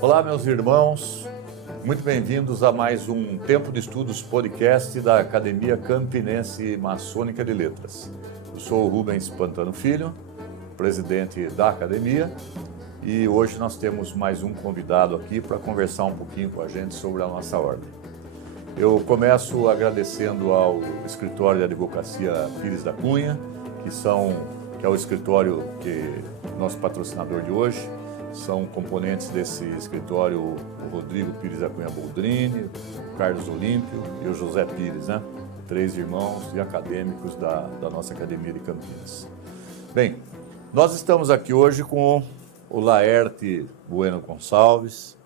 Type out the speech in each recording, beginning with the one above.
Olá, meus irmãos, muito bem-vindos a mais um Tempo de Estudos podcast da Academia Campinense Maçônica de Letras. Eu sou o Rubens Pantano Filho, presidente da academia, e hoje nós temos mais um convidado aqui para conversar um pouquinho com a gente sobre a nossa ordem. Eu começo agradecendo ao Escritório de Advocacia Pires da Cunha, que é o escritório nosso patrocinador de hoje. São componentes desse escritório o Rodrigo Pires da Cunha Boldrini, o Carlos Olímpio e o José Pires, né? 3 irmãos e acadêmicos da nossa Academia de Campinas. Bem, nós estamos aqui hoje com o Laerte Bueno Gonçalves.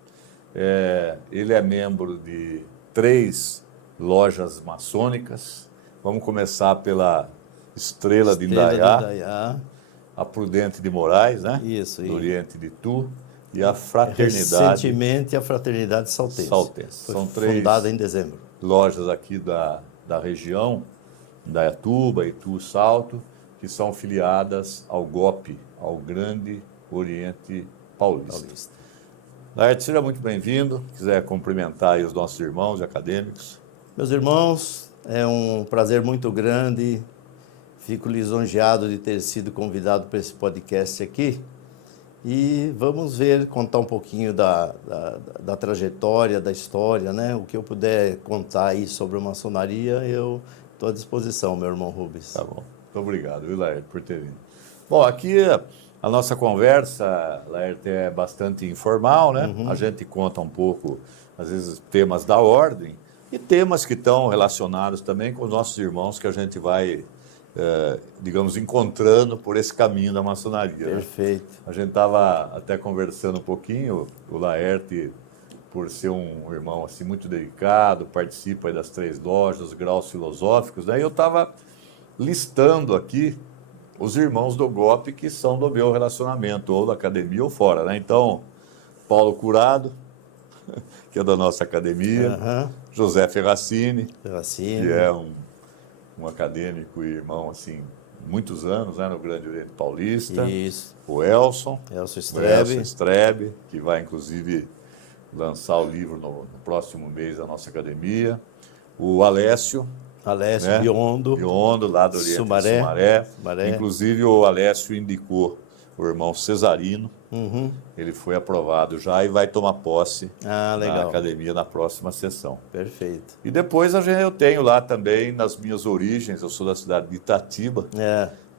Ele é membro de 3 lojas maçônicas. Vamos começar pela Estrela de Indaiá. A Prudente de Moraes, né? Isso. Do Oriente de Tu, e a Fraternidade... Recentemente, a Fraternidade Saltense. São 3 fundada em dezembro. Lojas aqui da região, Indaiatuba, Itu, Salto, que são filiadas ao GOP, ao Grande Oriente Paulista. Laerte, seja muito bem-vindo. Quiser cumprimentar aí os nossos irmãos e acadêmicos. Meus irmãos, é um prazer muito grande. Fico lisonjeado de ter sido convidado para esse podcast aqui e vamos contar um pouquinho da trajetória, da história, né? O que eu puder contar aí sobre a maçonaria, eu estou à disposição, meu irmão Rubens. Tá bom. Muito obrigado, viu, Laerte, por ter vindo. Bom, aqui a nossa conversa, Laerte, é bastante informal, né? A gente conta um pouco, às vezes, temas da ordem e temas que estão relacionados também com os nossos irmãos que a gente vai... digamos, encontrando por esse caminho da maçonaria. Perfeito. Né? A gente estava até conversando um pouquinho, o Laerte, por ser um irmão assim, muito dedicado, participa aí das 3 lojas, graus filosóficos, né? E eu estava listando aqui os irmãos do GOP que são do meu relacionamento, ou da academia ou fora. Né? Então, Paulo Curado, que é da nossa academia, José Ferracini, que é um acadêmico e irmão, assim, muitos anos, né, no Grande Oriente Paulista. Isso. O Elson Strebe, que vai, inclusive, lançar o livro no próximo mês da nossa academia. O Alessio, né? Biondo, lá do Oriente Sumaré. Inclusive, o Alessio indicou o irmão Cesarino. Ele foi aprovado já e vai tomar posse na academia na próxima sessão. Perfeito. E depois eu tenho lá também, nas minhas origens, eu sou da cidade de Itatiba,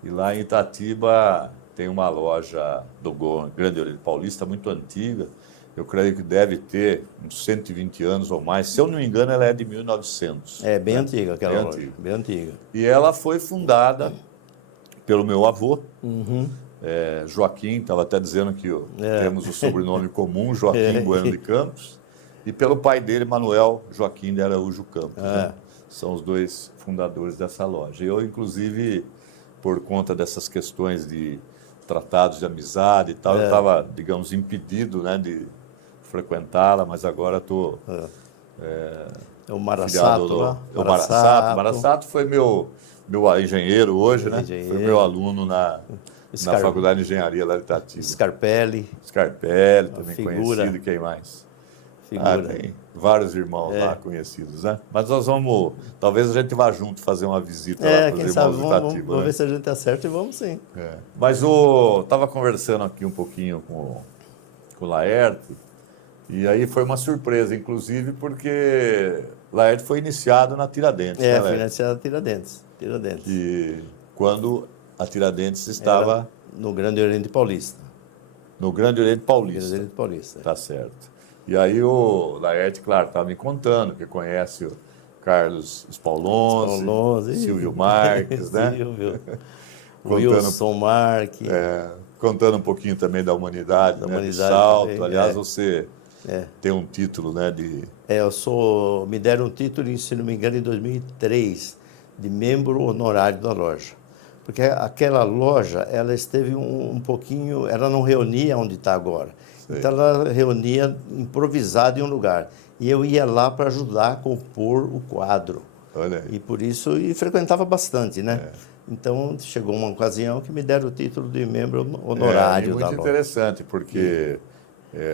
e lá em Itatiba tem uma loja do Grande Oriente Paulista muito antiga, eu creio que deve ter uns 120 anos ou mais, se eu não me engano ela é de 1900. É bem antiga aquela loja, bem antiga. E ela foi fundada pelo meu avô, Joaquim, estava até dizendo que temos o sobrenome comum, Joaquim Bueno de Campos, e pelo pai dele, Manuel Joaquim de Araújo Campos. Né? São os 2 fundadores dessa loja. Eu, inclusive, por conta dessas questões de tratados de amizade e tal, eu estava, digamos, impedido, né, de frequentá-la, mas agora estou... o Marasato lá. O Marasato foi meu engenheiro hoje, né? Foi meu aluno na Faculdade de Engenharia lá de Itatiba. Scarpelli também figura. Conhecido, quem mais? Figura. Tem vários irmãos lá conhecidos, né? Mas nós vamos, talvez a gente vá junto fazer uma visita lá para os irmãos de Itatiba. Vamos ver se a gente acerta e vamos sim. Mas eu estava conversando aqui um pouquinho com o Laerte, e aí foi uma surpresa, inclusive, porque Laerte foi iniciado na Tiradentes. Foi iniciado na Tiradentes. E quando a Tiradentes estava... no Grande Oriente Paulista. No Grande Oriente Paulista. Grande Oriente Paulista. Tá certo. E aí o Laerte, claro, estava me contando que conhece o Carlos Spallonzi, Silvio Marques, né? Silvio, Wilson Marques. Contando um pouquinho também da humanidade, de Salto. Também, aliás, você tem um título, né? Me deram um título, se não me engano, em 2003, de membro honorário da loja. Porque aquela loja, ela esteve um pouquinho, ela não reunia onde está agora. Sei. Então, ela reunia improvisado em um lugar. E eu ia lá para ajudar a compor o quadro. Olha aí. E por isso, e frequentava bastante, né? Então, chegou uma ocasião que me deram o título de membro honorário da muito loja. interessante, porque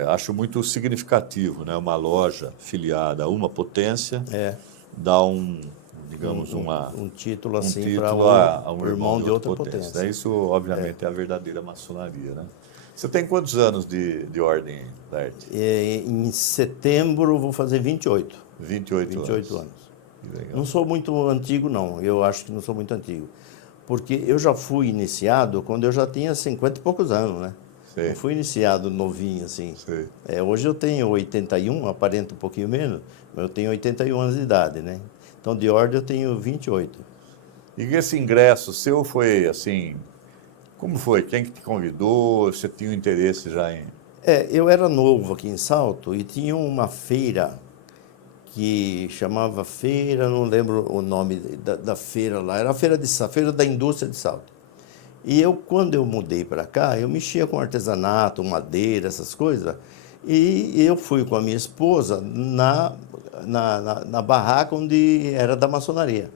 acho muito significativo, né? Uma loja filiada a uma potência dá digamos, Um título um assim para título a um irmão de outra potência. potência, né? Isso, obviamente, é a verdadeira maçonaria, né? Você tem quantos anos de ordem, Laerte? Em setembro vou fazer 28. 28 anos. Que legal. Não sou muito antigo, não. Eu acho que não sou muito antigo. Porque eu já fui iniciado quando eu já tinha 50 e poucos anos, né? Sei. Não fui iniciado novinho, assim. Sei. Hoje eu tenho 81, aparento um pouquinho menos, mas eu tenho 81 anos de idade, né? Então, de ordem, eu tenho 28. E esse ingresso seu foi assim, como foi? Quem que te convidou? Você tinha um interesse já em... Eu era novo aqui em Salto e tinha uma feira que chamava feira, não lembro o nome da feira lá, era a feira da indústria de Salto. E eu, quando eu mudei para cá, eu mexia com artesanato, madeira, essas coisas, e eu fui com a minha esposa na barraca onde era da maçonaria.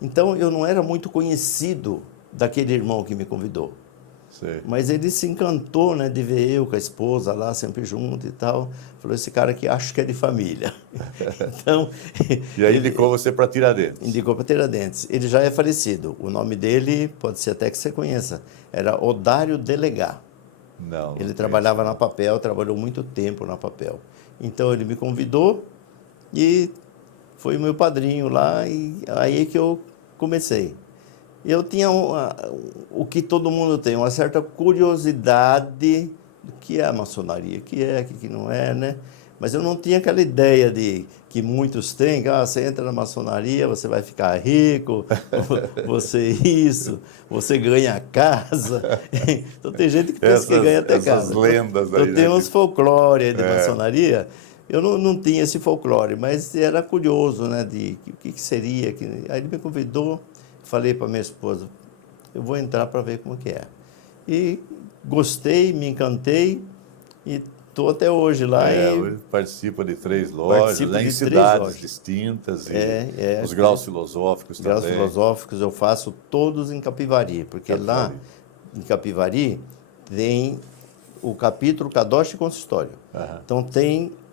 Então, eu não era muito conhecido daquele irmão que me convidou. Sei. Mas ele se encantou, né, de ver eu com a esposa lá, sempre junto e tal. Falou, esse cara aqui acho que é de família. Então, E aí indicou você para Tiradentes. indicou para Tiradentes. Ele já é falecido. O nome dele, pode ser até que você conheça, era Odário Delegá. Não. Ele trabalhava na Papel, trabalhou muito tempo na Papel. Então, ele me convidou e foi meu padrinho lá, e aí que eu comecei. Eu tinha o que todo mundo tem, uma certa curiosidade do que é a maçonaria, o que não é, né? Mas eu não tinha aquela ideia que muitos têm, que você entra na maçonaria, você vai ficar rico, você ganha casa. Então tem gente que pensa que ganha até casa. Essas lendas aí. Eu tenho uns folclore aí de maçonaria. Eu não tinha esse folclore, mas era curioso, né? De o que seria. Aí ele me convidou. Falei para minha esposa, eu vou entrar para ver como que é. E gostei, me encantei e estou até hoje lá. Hoje participa de 3 lojas, em cidades distintas, e os graus filosóficos também. Graus filosóficos eu faço todos em Capivari, porque lá em Capivari tem o capítulo Kadosh e Consistório. Então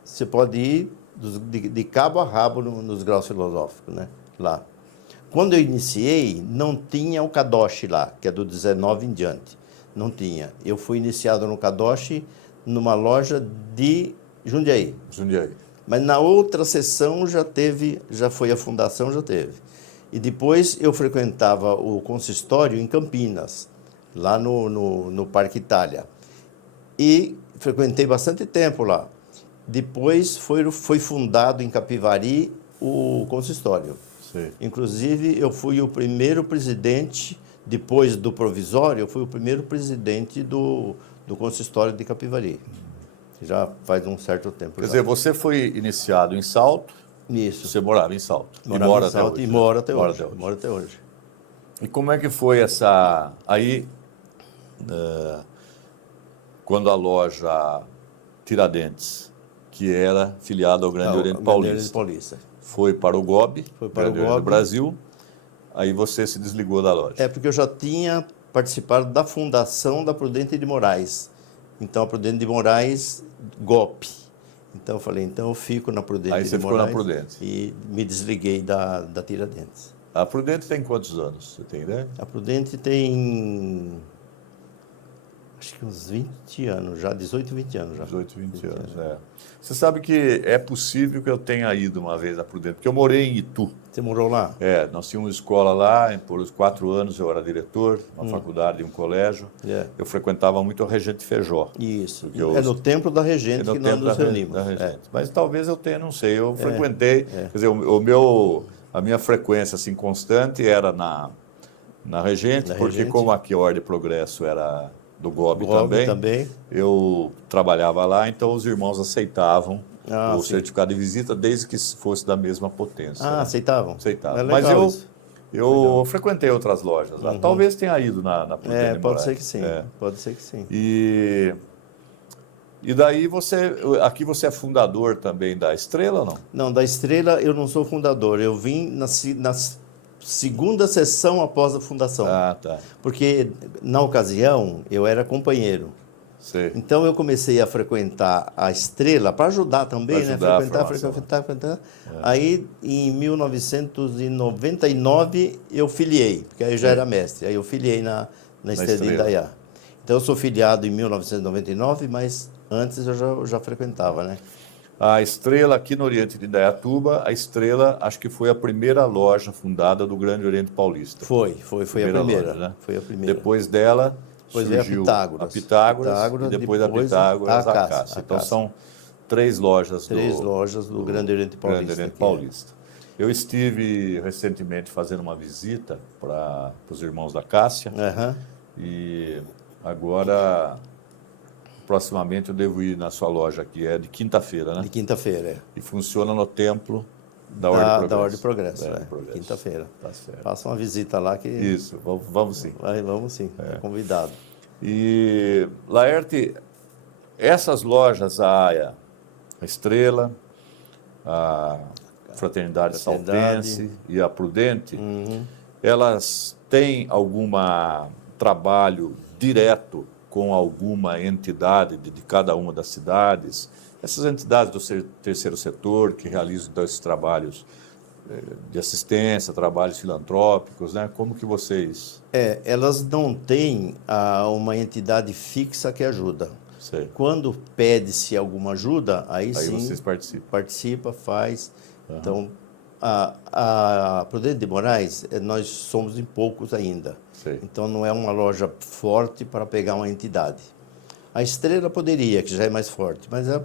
você pode ir de cabo a rabo nos graus filosóficos, né? Lá. Quando eu iniciei, não tinha o Kadosh lá, que é do 19 em diante. Não tinha. Eu fui iniciado no Kadosh numa loja de Jundiaí. Mas na outra sessão já foi a fundação, já teve. E depois eu frequentava o consistório em Campinas, lá no Parque Itália. E frequentei bastante tempo lá. Depois foi fundado em Capivari o consistório. Sim. Inclusive, eu fui o primeiro presidente, depois do provisório, eu fui o primeiro presidente do consistório de Capivari. Já faz um certo tempo. Quer dizer, você foi iniciado em Salto. Isso. Você morava em Salto. Morava em Salto e mora até hoje. E como é que foi essa... Aí, quando a loja Tiradentes, que era filiada ao Grande Oriente Paulista, foi para o GOB, Grande Oriente do Brasil, aí você se desligou da loja. Porque eu já tinha participado da fundação da Prudente de Moraes. Então, a Prudente de Moraes, GOP. Então, eu falei, então eu fico na Prudente de Moraes. Aí você ficou na Prudente. E me desliguei da Tiradentes. A Prudente tem quantos anos? Você tem ideia? A Prudente tem... acho que uns 20 anos já, 18, 20 anos já. 18, 20 anos. Você sabe que é possível que eu tenha ido uma vez na Prudente, porque eu morei em Itu. Você morou lá? Nós tínhamos escola lá, por uns 4 anos eu era diretor, uma faculdade e um colégio. Eu frequentava muito a Regente Feijó. Isso, no templo da Regente que nós nos reunimos. Mas talvez eu tenha, não sei, eu frequentei, quer dizer, a minha frequência assim, constante era na Regente, porque como aqui a Ordem e Progresso era... do GOB também, eu trabalhava lá, então os irmãos aceitavam o certificado de visita, desde que fosse da mesma potência. Né? Aceitavam? Aceitavam. Mas eu frequentei outras lojas lá. Talvez tenha ido na Prudente de Moraes. Pode ser que sim. Pode ser que sim. E E daí aqui você é fundador também da Estrela ou não? Não, da Estrela eu não sou fundador. Eu vim na segunda sessão após a fundação. Ah, tá. Porque, na ocasião, eu era companheiro. Sei. Então, eu comecei a frequentar a Estrela para ajudar também, Pra ajudar a formação. frequentar. Aí, em 1999, eu filiei, porque aí eu já era mestre. Aí eu filiei na Estrela de Indaiá. Então, eu sou filiado em 1999, mas antes eu já frequentava, né? A Estrela, aqui no Oriente de Indaiatuba, a Estrela acho que foi a primeira loja fundada do Grande Oriente Paulista. Foi a primeira. Loja, né? Foi a primeira. Depois dela surgiu veio a Pitágoras, e depois a Pitágoras, a Cássia. Então são três lojas do Grande Oriente Paulista. Grande Oriente Paulista. Eu estive recentemente fazendo uma visita para os irmãos da Cássia. E agora, proximamente, eu devo ir na sua loja, que é de quinta-feira, né? De quinta-feira, é. E funciona no templo da Ordem de Progresso. Quinta-feira. Tá certo. Faça uma visita lá que... Isso, vamos sim. Vamos sim, é convidado. E, Laerte, essas lojas, a Estrela, a Fraternidade Saltense e a Prudente, elas têm algum trabalho direto com alguma entidade de cada uma das cidades? Essas entidades do terceiro setor que realizam esses trabalhos de assistência, trabalhos filantrópicos, né? Como que vocês... Elas não têm uma entidade fixa que ajuda. Sei. Quando pede-se alguma ajuda, aí sim vocês participam. Participa, faz. Então, a Prudente de Moraes, nós somos em poucos ainda. Sei. Então, não é uma loja forte para pegar uma entidade. A Estrela poderia, que já é mais forte, mas ela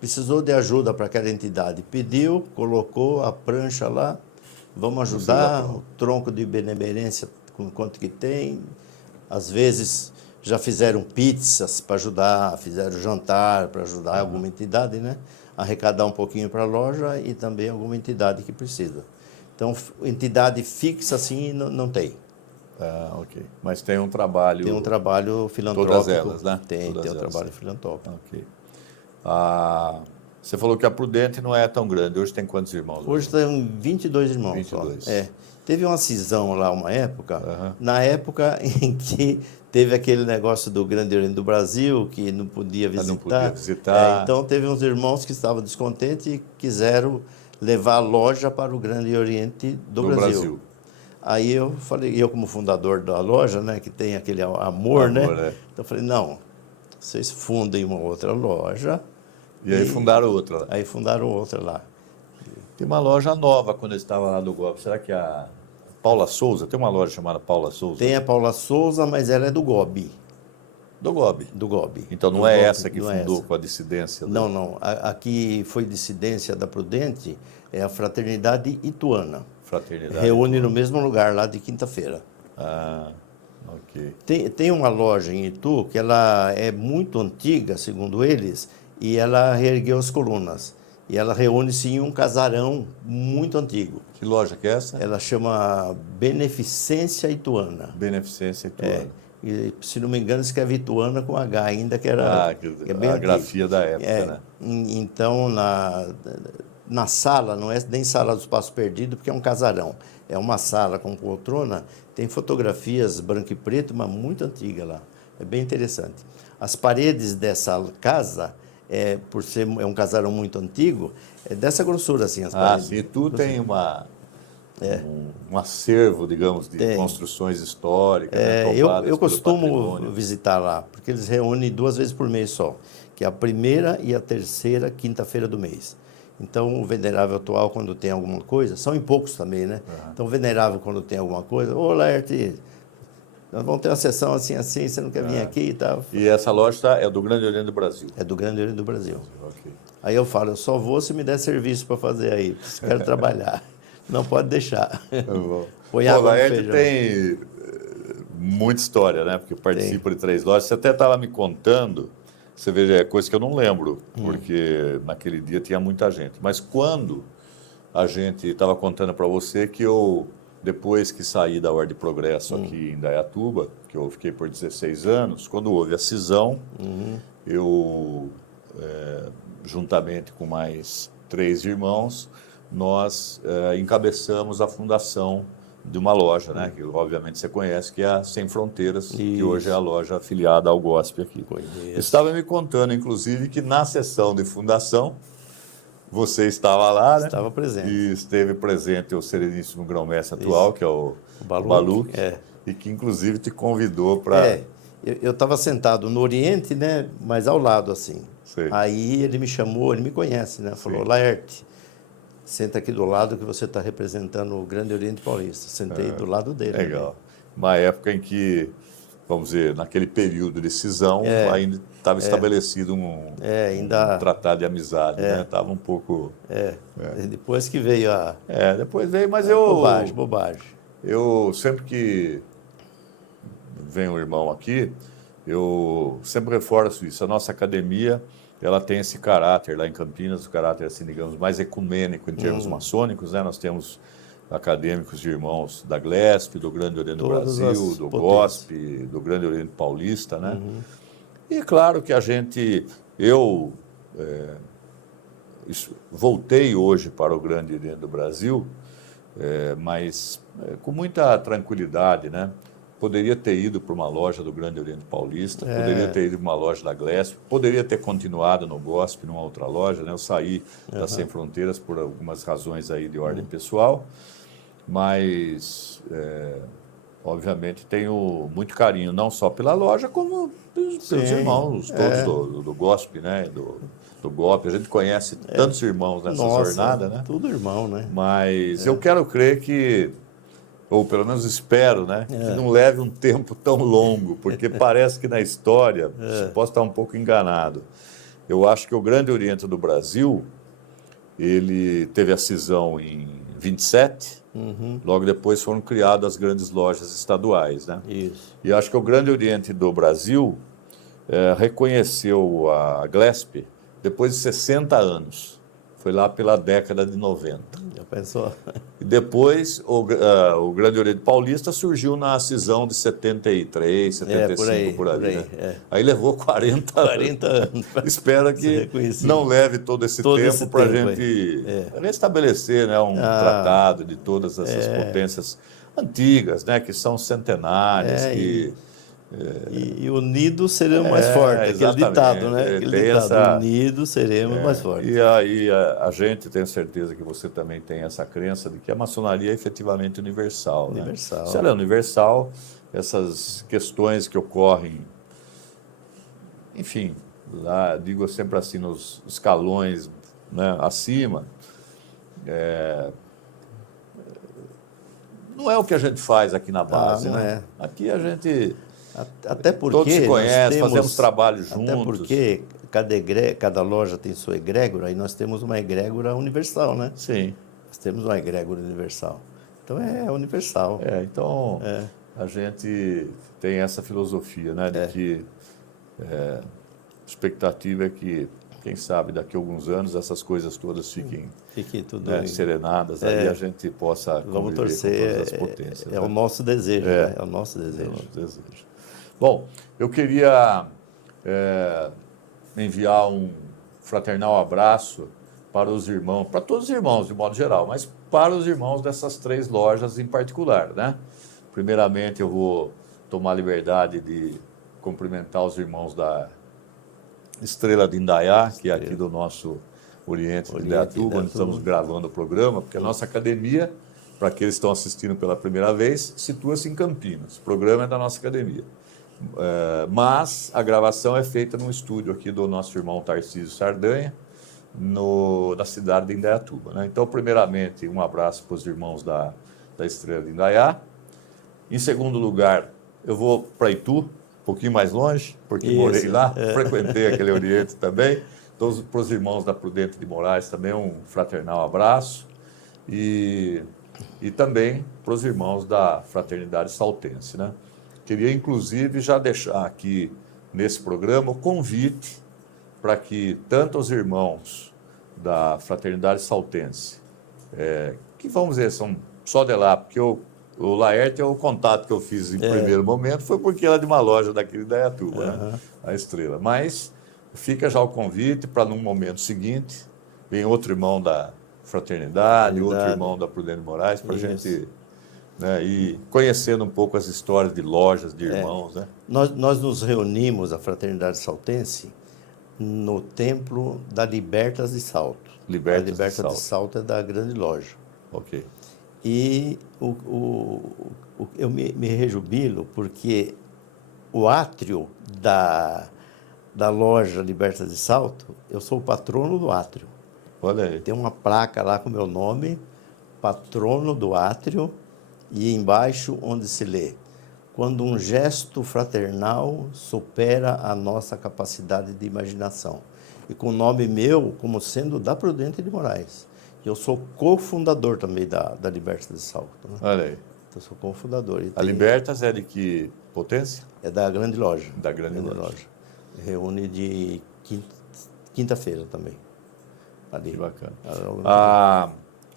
precisou de ajuda para aquela entidade. Pediu, colocou a prancha lá, vamos ajudar, o tronco de benemerência com quanto que tem. Às vezes já fizeram pizzas para ajudar, fizeram jantar para ajudar alguma entidade, né? Arrecadar um pouquinho para a loja e também alguma entidade que precisa. Então, entidade fixa assim não tem. Ok. Mas tem um trabalho... Tem um trabalho filantrópico. Todas elas, né? Tem um trabalho filantrópico. Ok. Você falou que a Prudente não é tão grande. Hoje tem quantos irmãos? Hoje tem 22 irmãos. 22. Só. Teve uma cisão lá, uma época, na época em que teve aquele negócio do Grande Oriente do Brasil, que não podia visitar. Não podia visitar. Então, teve uns irmãos que estavam descontentes e quiseram levar a loja para o Grande Oriente do Brasil. Aí eu falei, eu como fundador da loja, né, que tem aquele amor, né? Então eu falei, não, vocês fundem uma outra loja. E aí fundaram outra lá. Aí fundaram outra lá. Tem uma loja nova quando eu estava lá do GOB. Será que a Paula Souza? Tem uma loja chamada Paula Souza? Tem a Paula Souza, mas ela é do GOB. Do GOB? Do GOB. Então não é essa que fundou com a dissidência? Não. Aqui foi dissidência da Prudente, é a Fraternidade Ituana. Reúne no mesmo lugar lá de quinta-feira. Ok. Tem uma loja em Itu que ela é muito antiga, segundo eles, e ela reergueu as colunas. E ela reúne-se em um casarão muito antigo. Que loja que é essa? Ela chama Beneficência Ituana. Beneficência Ituana. E, se não me engano, escreve Ituana com H ainda, que era... que é bem a grafia da época, né? Então, na sala, não é nem sala dos Passos Perdidos, porque é um casarão. É uma sala com poltrona, tem fotografias branco e preto, mas muito antiga lá. É bem interessante. As paredes dessa casa, por ser um casarão muito antigo, é dessa grossura, assim, as paredes. Sim, tu tem um acervo, digamos, de construções históricas. Eu costumo visitar lá, porque eles reúnem 2 vezes por mês só, que é a primeira e a terceira quinta-feira do mês. Então, o venerável atual, quando tem alguma coisa, são em poucos também, né? Então, o venerável, quando tem alguma coisa, ô, Laerte, nós vamos ter uma sessão assim, você não quer vir aqui e tal. E essa loja é do Grande Oriente do Brasil? É do Grande Oriente do Brasil. Okay. Aí eu falo, eu só vou se me der serviço para fazer aí, quero trabalhar. Não pode deixar. Põe água no feijão. Tem muita história, né? Porque participa de 3 lojas. Você até estava me contando, você veja, é coisa que eu não lembro, porque naquele dia tinha muita gente. Mas quando a gente estava contando para você que eu, depois que saí da Ordem de Progresso aqui em Indaiatuba, que eu fiquei por 16 anos, quando houve a cisão, eu, juntamente com mais 3 irmãos, nós encabeçamos a fundação de uma loja, né, que obviamente você conhece, que é a Sem Fronteiras, que hoje é a loja afiliada ao GOSP aqui. Conheço. Estava me contando, inclusive, que na sessão de fundação, você estava lá, né? Estava presente. E esteve presente o Sereníssimo Grão-Mestre atual, que é o Baluch, e que inclusive te convidou para... Eu estava sentado no Oriente, né, mas ao lado, assim. Sei. Aí ele me chamou, ele me conhece, né? Falou, Laerte, senta aqui do lado que você está representando o Grande Oriente Paulista. Sentei do lado dele. Legal. Né? Uma época em que, vamos dizer, naquele período de cisão, ainda estava estabelecido um tratado de amizade, né? Estava um pouco... Depois que veio a... depois veio, mas Bobagem. Eu sempre que vem um irmão aqui, eu sempre reforço isso. A nossa academia, ela tem esse caráter lá em Campinas, o caráter, assim, digamos, mais ecumênico em termos maçônicos, né? Nós temos acadêmicos de irmãos da GLESP, do Grande Oriente do Brasil, do GOSP, do Grande Oriente Paulista, né? E claro que eu voltei hoje para o Grande Oriente do Brasil, mas com muita tranquilidade, né? Poderia ter ido para uma loja do Grande Oriente Paulista, poderia ter ido para uma loja da GLESP, poderia ter continuado no GOSP, numa outra loja, né? Eu saí da Sem Fronteiras por algumas razões aí de ordem pessoal, mas, obviamente, tenho muito carinho, não só pela loja, como pelos irmãos todos do GOSP, né? Do GOP. A gente conhece tantos irmãos nessa jornada, né? Tudo irmão, né? Mas eu quero crer que, ou pelo menos espero, né, que não leve um tempo tão longo, porque parece que na história, posso estar um pouco enganado, eu acho que o Grande Oriente do Brasil, ele teve a cisão em 27, logo depois foram criadas as grandes lojas estaduais, né? Isso. E acho que o Grande Oriente do Brasil reconheceu a GLESP depois de 60 anos. Foi lá pela década de 90. Já pensou? E depois o Grande Oriente Paulista surgiu na cisão de 73, 75, por ali. Né? Aí levou 40 anos. Espero que não leve todo esse tempo para a gente restabelecer, né, um tratado de todas essas potências antigas, né, que são centenárias, E unidos seremos mais fortes, aquele ditado, né? Aquele ditado, unidos seremos mais fortes. E aí a gente tem certeza que você também tem essa crença de que a maçonaria é efetivamente universal. Universal. Né? Se ela é universal, essas questões que ocorrem, enfim, lá, digo sempre assim, nos escalões, né, acima, não é o que a gente faz aqui na base, né? Aqui a gente... Até porque todos se conhecem, fazemos trabalho juntos. Até porque cada loja tem sua egrégora e nós temos uma egrégora universal, né? Sim. Nós temos uma egrégora universal. Então é universal. Então a gente tem essa filosofia, né? De que a expectativa é que, quem sabe, daqui a alguns anos essas coisas todas fiquem tudo serenadas, aí a gente possa vamos torcer, com todas as potências. É o nosso desejo, né? É o nosso desejo. Bom, eu queria enviar um fraternal abraço para os irmãos, para todos os irmãos de modo geral, mas para os irmãos dessas 3 lojas em particular, né? Primeiramente, eu vou tomar a liberdade de cumprimentar os irmãos da Estrela de Indaiá, que é aqui do nosso Oriente de Indaiatuba, onde estamos gravando o programa, porque a nossa academia, para aqueles que estão assistindo pela primeira vez, situa-se em Campinas. O programa é da nossa academia. Mas a gravação é feita num estúdio aqui do nosso irmão Tarcísio Sardanha, na cidade de Indaiatuba. Né? Então, primeiramente, um abraço para os irmãos da Estrela de Indaiá. Em segundo lugar, eu vou para Itu, um pouquinho mais longe, porque morei lá, frequentei aquele Oriente também. Então, para os irmãos da Prudente de Moraes também um fraternal abraço. E também para os irmãos da Fraternidade Saltense, né? Queria, inclusive, já deixar aqui nesse programa o convite para que tanto os irmãos da Fraternidade Saltense, que vamos dizer, são só de lá, porque o Laerte é o contato que eu fiz em primeiro momento, foi porque ela é de uma loja daqui de Indaiatuba, né? A Estrela. Mas fica já o convite para, num momento seguinte, vem outro irmão da Fraternidade, outro irmão da Prudente Moraes, para a gente, né, ir conhecendo um pouco as histórias de lojas, de irmãos. Né? Nós nos reunimos, a Fraternidade Saltense, no Templo da Libertas de Salto. Libertas a Libertas de Salto é da grande loja. Ok. E eu me rejubilo porque o átrio da loja Libertas de Salto, eu sou o patrono do átrio. Olha aí. Tem uma placa lá com o meu nome, patrono do átrio, e embaixo onde se lê: quando um gesto fraternal supera a nossa capacidade de imaginação. E com o nome meu como sendo da Prudente de Moraes. Eu sou cofundador também da Libertas de Salto. Né? Olha aí. Eu sou cofundador. A Libertas é de que potência? É da grande loja. Da grande loja. Reúne de quinta-feira também. Ali. Que bacana.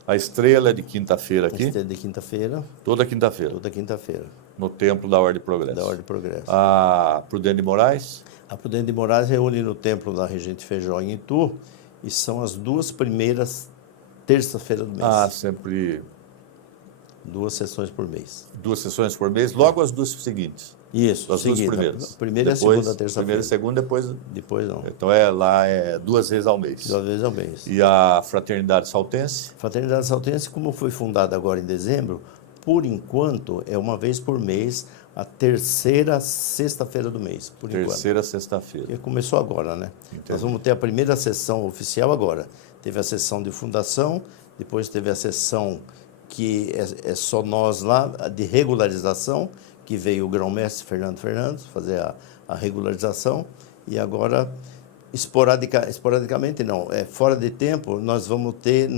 A estrela é de quinta-feira aqui? A estrela de quinta-feira. Toda quinta-feira? Toda quinta-feira. No Templo da Ordem de Progresso? Da Ordem de Progresso. A Prudente de Moraes? A Prudente de Moraes reúne no Templo da Regente Feijó em Itu, e são as 2 primeiras terça-feira do mês. Sempre... 2 sessões por mês. 2 sessões por mês, logo as 2 seguintes? Isso, as 2 primeiras. Primeira depois, e a segunda terça-feira. Primeira e segunda, depois... Depois não. Então lá é 2 vezes ao mês. 2 vezes ao mês. E a Fraternidade Saltense? Fraternidade Saltense, como foi fundada agora em dezembro, por enquanto é 1 vez por mês, a terceira sexta-feira do mês, por enquanto. Terceira sexta-feira. E começou agora, né? Entendi. Nós vamos ter a primeira sessão oficial agora. Teve a sessão de fundação, depois teve a sessão que é só nós lá, de regularização, que veio o grão-mestre Fernando Fernandes fazer a regularização, e agora, esporadicamente não, fora de tempo, nós vamos ter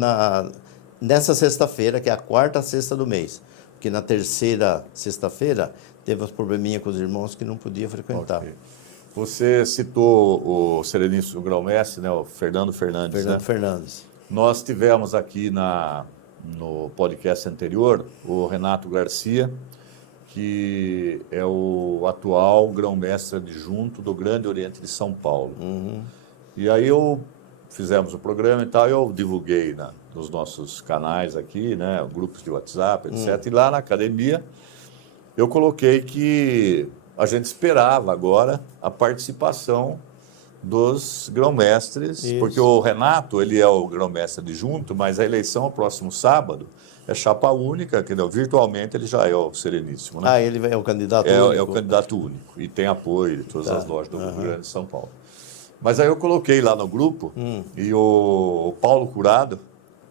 nessa sexta-feira, que é a 4ª sexta do mês, porque na terceira sexta-feira teve uns probleminha com os irmãos que não podia frequentar. Okay. Você citou o sereníssimo grão-mestre, né, o Fernando Fernandes. Fernando Fernandes. Nós tivemos aqui no podcast anterior o Renato Garcia, que é o atual grão-mestre adjunto do Grande Oriente de São Paulo. Uhum. E aí fizemos o programa e tal, eu divulguei nos nossos canais aqui, né, grupos de WhatsApp, etc. E lá na academia eu coloquei que a gente esperava agora a participação dos grão-mestres, porque o Renato, ele é o grão-mestre adjunto, mas a eleição ao próximo sábado é chapa única, entendeu? Virtualmente ele já é o sereníssimo. Né? Ele é o candidato único? É o candidato único e tem apoio de todas as lojas do Rio Grande de São Paulo. Mas aí eu coloquei lá no grupo e o Paulo Curado,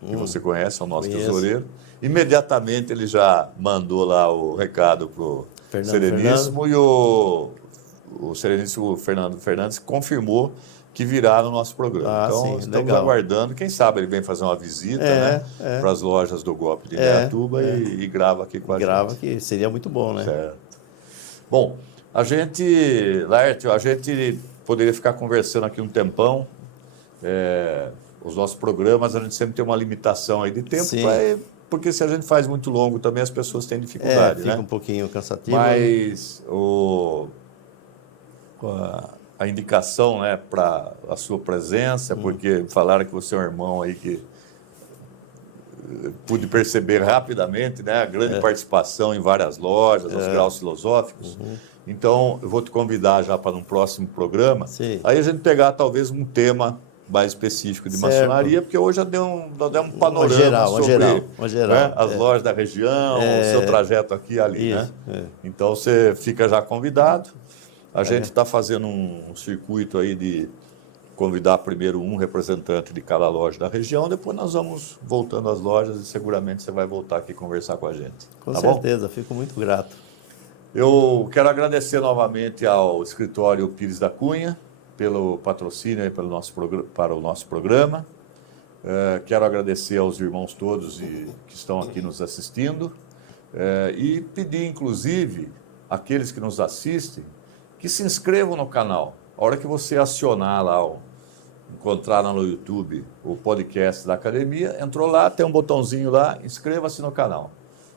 que você conhece, é o nosso tesoureiro, imediatamente ele já mandou lá o recado para o sereníssimo e o sereníssimo Fernando Fernandes confirmou que virá no nosso programa. Então, estamos aguardando. Quem sabe ele vem fazer uma visita para as lojas do Golpe de Indaiatuba e grava aqui com a gente. Grava aqui, seria muito bom, né? Certo. Bom, Laércio, a gente poderia ficar conversando aqui um tempão. Os nossos programas, a gente sempre tem uma limitação aí de tempo, porque se a gente faz muito longo também as pessoas têm dificuldade, fica né? um pouquinho cansativo. Mas a indicação, né, para a sua presença, porque falaram que você é um irmão aí que pude perceber rapidamente, né, a grande participação em várias lojas, os graus filosóficos. Então, eu vou te convidar já para um próximo programa. Sim. Aí a gente pegar talvez um tema mais específico de maçonaria, porque hoje já deu um panorama sobre né, as lojas da região, o seu trajeto aqui e ali. Isso, né? Então, você fica já convidado. A gente está fazendo um circuito aí de convidar primeiro um representante de cada loja da região, depois nós vamos voltando às lojas e seguramente você vai voltar aqui conversar com a gente. Com certeza, fico muito grato. Eu quero agradecer novamente ao Escritório Pires da Cunha pelo patrocínio aí para o nosso programa. Quero agradecer aos irmãos todos que estão aqui nos assistindo e pedir, inclusive, àqueles que nos assistem, que se inscrevam no canal. A hora que você acionar lá, encontrar lá no YouTube o podcast da academia, entrou lá, tem um botãozinho lá, inscreva-se no canal.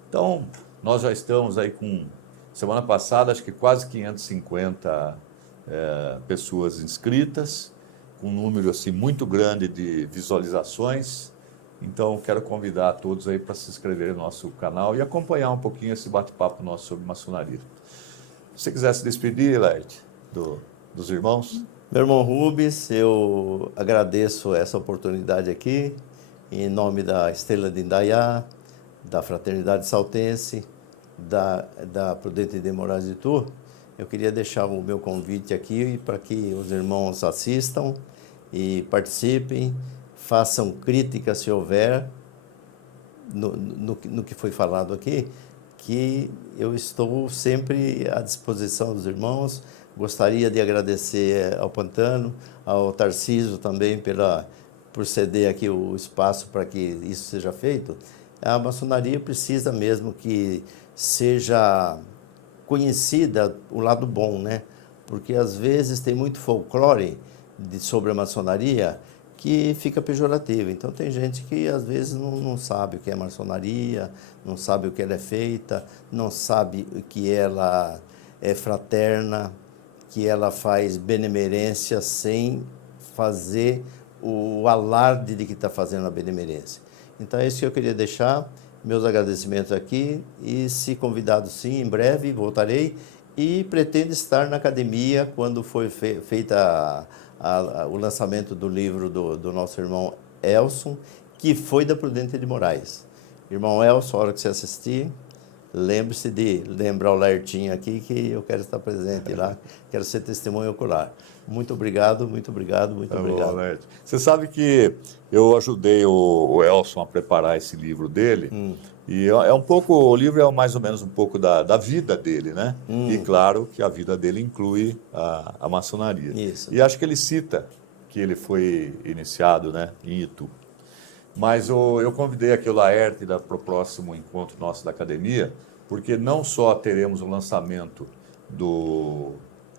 Então, nós já estamos aí com, semana passada, acho que quase 550 pessoas inscritas, com um número assim, muito grande de visualizações. Então, quero convidar a todos aí para se inscreverem no nosso canal e acompanhar um pouquinho esse bate-papo nosso sobre maçonaria. Se você quiser se despedir, Laerte, dos irmãos. Meu irmão Rubens, eu agradeço essa oportunidade aqui, em nome da Estrela de Indaiá, da Fraternidade Saltense, da Prudente de Moraes de Tours. Eu queria deixar o meu convite aqui para que os irmãos assistam e participem, façam críticas se houver no que foi falado aqui, que eu estou sempre à disposição dos irmãos. Gostaria de agradecer ao Pantano, ao Tarcísio também por ceder aqui o espaço para que isso seja feito. A maçonaria precisa mesmo que seja conhecida o lado bom, né? Porque às vezes tem muito folclore sobre a maçonaria que fica pejorativo. Então tem gente que às vezes não sabe o que é maçonaria, não sabe o que ela é feita, não sabe que ela é fraterna, que ela faz benemerência sem fazer o alarde de que está fazendo a benemerência. Então é isso que eu queria deixar, meus agradecimentos aqui, e se convidado sim, em breve voltarei, e pretendo estar na academia quando for feita o lançamento do livro do nosso irmão Elson, que foi da Prudente de Moraes. Irmão Elson, a hora que você assistir, lembre-se de lembrar o Laertinho aqui, que eu quero estar presente lá, quero ser testemunho ocular. Muito obrigado, muito obrigado, muito obrigado. Bom, você sabe que eu ajudei o Elson a preparar esse livro dele, e é um pouco, o livro é mais ou menos um pouco da vida dele, né? E claro que a vida dele inclui a maçonaria. Isso. E acho que ele cita que ele foi iniciado, né, em Itu. Mas eu convidei aqui o Laerte para o próximo encontro nosso da academia, porque não só teremos o lançamento do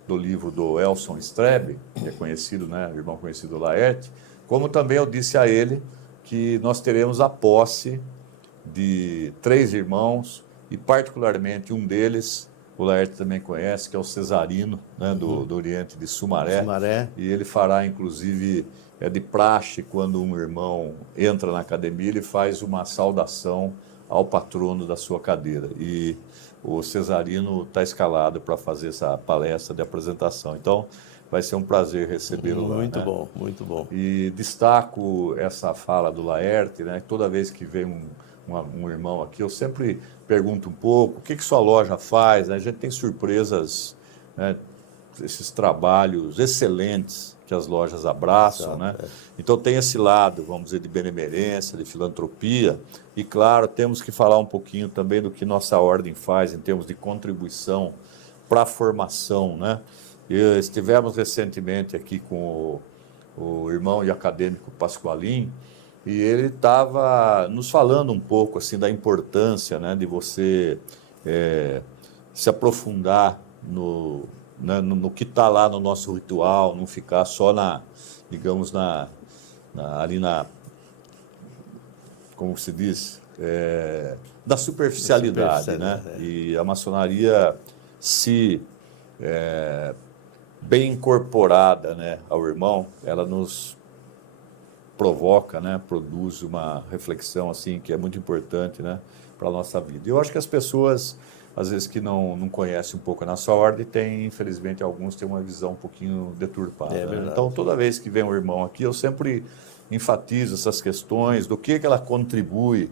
livro do Elson Strebe, que é conhecido, né, irmão conhecido do Laerte, como também eu disse a ele que nós teremos a posse de 3 irmãos, e particularmente um deles, o Laerte também conhece, que é o Cesarino, né, do Oriente de Sumaré. E ele fará, inclusive, de praxe, quando um irmão entra na academia, ele faz uma saudação ao patrono da sua cadeira. E o Cesarino está escalado para fazer essa palestra de apresentação. Então, vai ser um prazer recebê-lo lá. Muito né? bom, muito bom. E destaco essa fala do Laerte, né? Toda vez que vem um irmão aqui, eu sempre pergunto um pouco, o que sua loja faz? A gente tem surpresas, né? Esses trabalhos excelentes que as lojas abraçam, né? Então tem esse lado, vamos dizer, de benemerência, de filantropia, e claro, temos que falar um pouquinho também do que nossa ordem faz em termos de contribuição para a formação, né? Estivemos recentemente aqui com o irmão e acadêmico Pasqualim, e ele estava nos falando um pouco assim da importância, né, de você se aprofundar no que está lá no nosso ritual, não ficar só ali na, como se diz, da superficialidade, né? E a maçonaria, se bem incorporada, né, ao irmão, ela nos provoca, né, produz uma reflexão assim que é muito importante, né, para a nossa vida. Eu acho que as pessoas, às vezes, que não conhecem um pouco a nossa ordem, infelizmente, alguns têm uma visão um pouquinho deturpada. Né? Então, toda vez que vem um irmão aqui, eu sempre enfatizo essas questões, do que ela contribui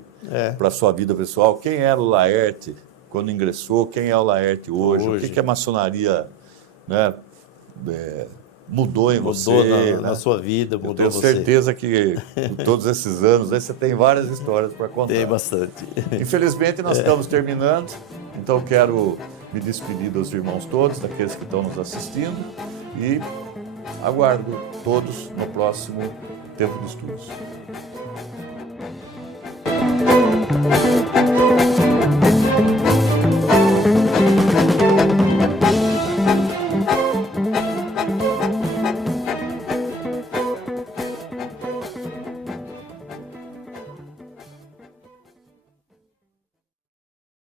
para a sua vida pessoal, quem era o Laerte quando ingressou, quem é o Laerte hoje. O que a maçonaria, né, mudou em você. Na sua vida, mudou você. Eu tenho certeza que, em todos esses anos, aí você tem várias histórias para contar. Tem bastante. Infelizmente, nós estamos terminando, então quero me despedir dos irmãos todos, daqueles que estão nos assistindo, e aguardo todos no próximo Tempo de Estudos.